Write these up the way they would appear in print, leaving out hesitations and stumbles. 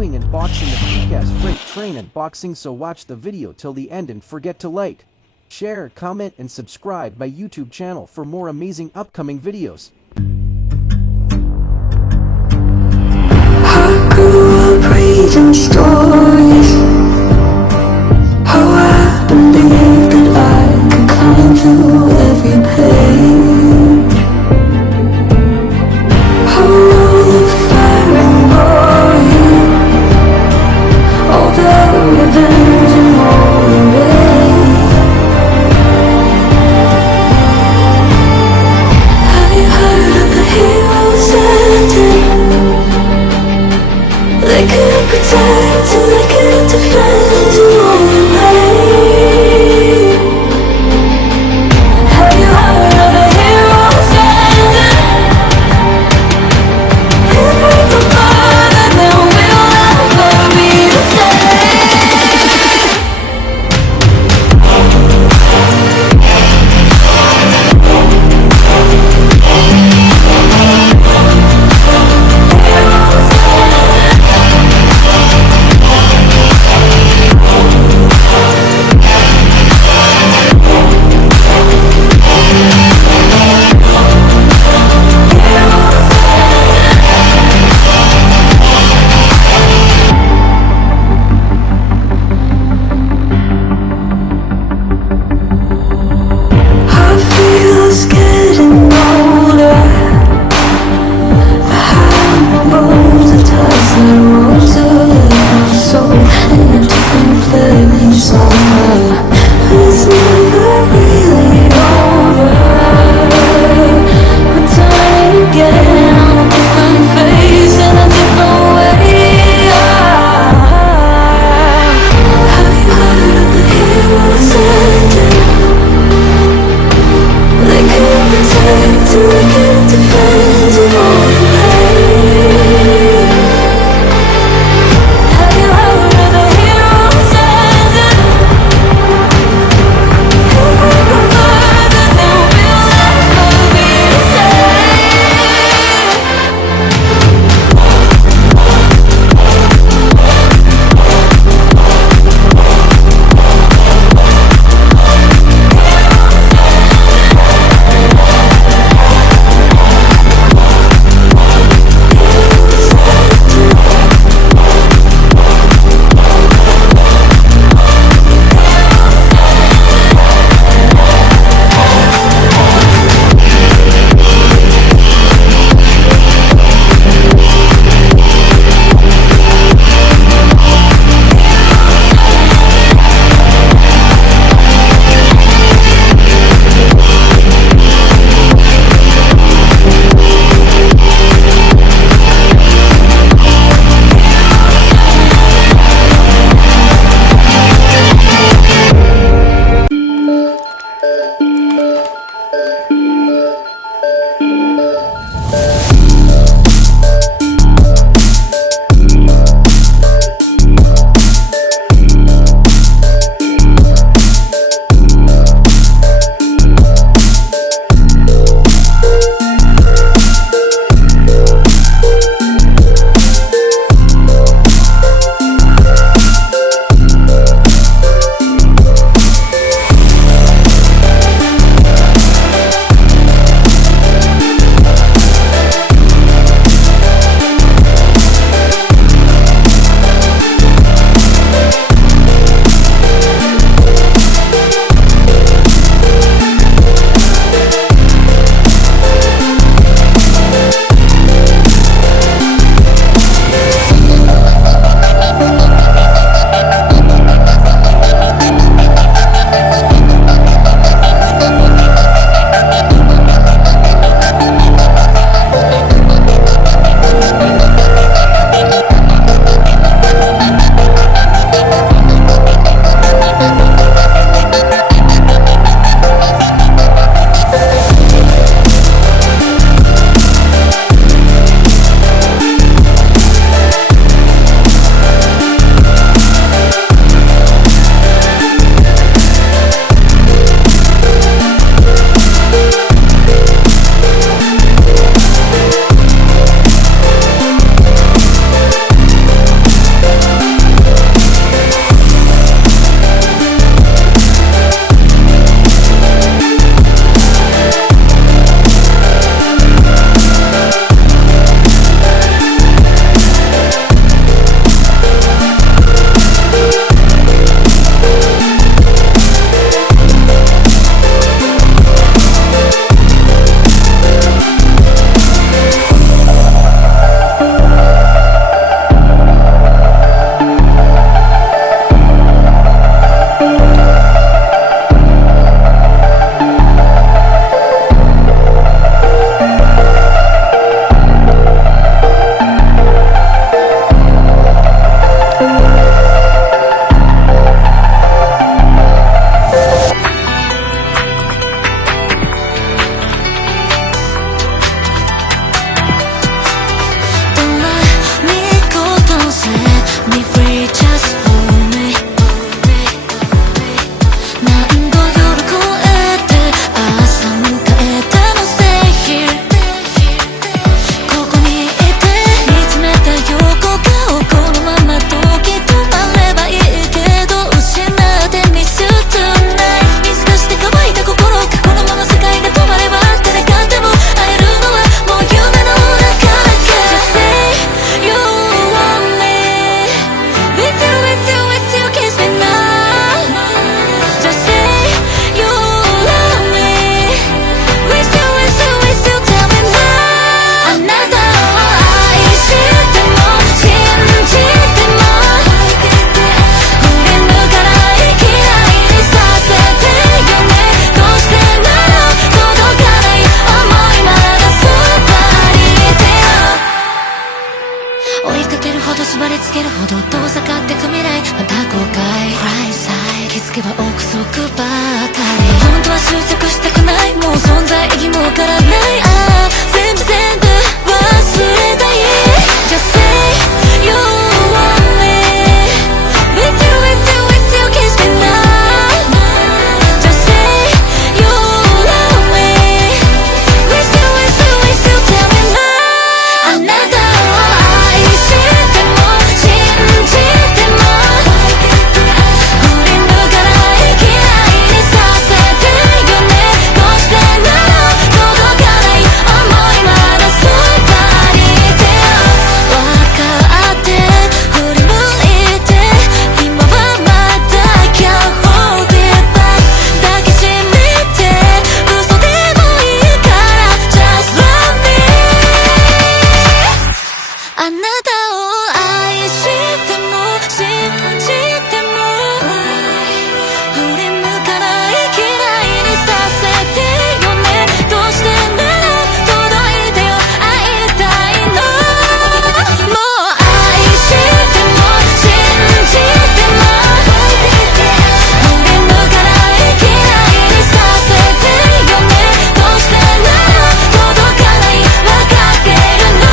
doing unboxing of Diecast freight train unboxing, so watch the video till the end and forget to like, share, comment and subscribe my YouTube channel for more amazing upcoming videos. I grew up reading stories, how I believed that I could climb through every page. How all the fire and glory, all the revenge and all the rage. Have you heard of the heroes ending? They couldn't protect and they couldn't defend and all the pain. Have you heard of the heroes ending? If we go further, then we'll never be the same. Heroes ending. つけるほど遠ざかってく未来、また後悔 Cry side 気づけば憶測ばかり。本当は執着したくない、もう存在意義もわからない。ああ全部忘れたい。 Just say you want me with you with you with you kiss me now. Just say you love me with you with you with you tell me now. あなたを愛しても信じても振り向かない嫌いにさせてよね。どうしてなら届かない想いまだそばにいてよ。分かって振り向いて今はまだ Can't hold it back 抱きしめて嘘でもいいから Just love me。 あなたを愛しても信じても振り向かない嫌いにさせてよね。どうしてなら届いてよ会いたいの。もう愛しても信じても振り向かない嫌いにさせてよね。どうしてなら届かないわかってるの。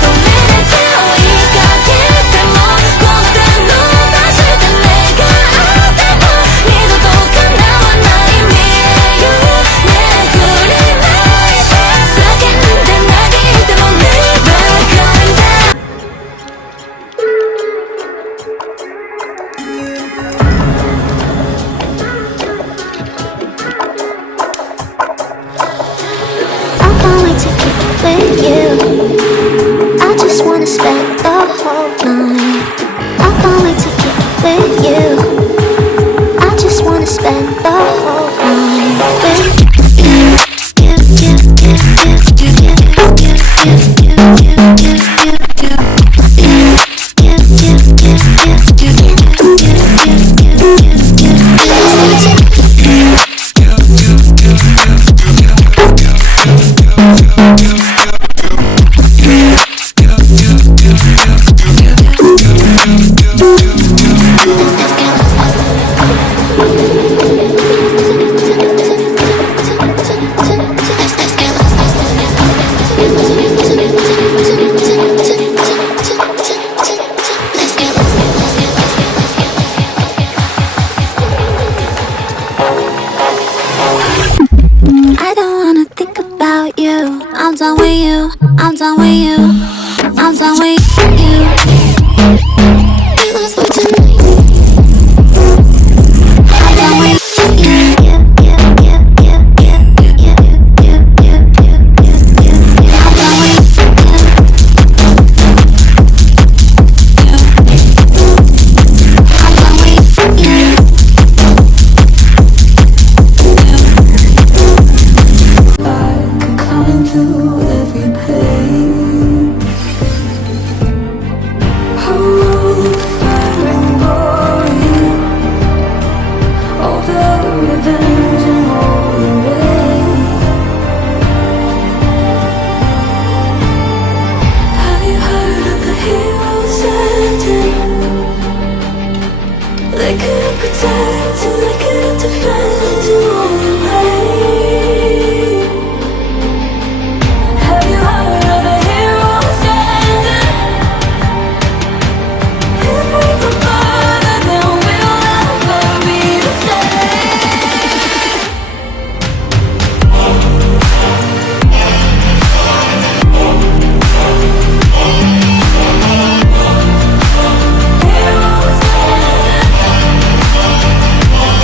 どれで手を追いかけてもこの手伸ばして願っても二度と叶わない見えよね。振り向いて叫んで嘆いても Never coming back。 I can't wait to kick it with you. I just wanna spend the whole night. I can't wait to kick it with you. I just wanna spend the whole night with I don't wanna think about you. I'm done with you. I'm done with you. I'm done with you. It was for tonight. I'm done with you. I'm done with you. I'm done with you. Coming through every pain. Oh, the fire and glory. All the revenge and all the rain. Have you heard of the heroes ending? They couldn't protect and they couldn't defend in all the rain. Have you heard of the heroes ending? If we go further, then we'll never be the same. Heroes ending.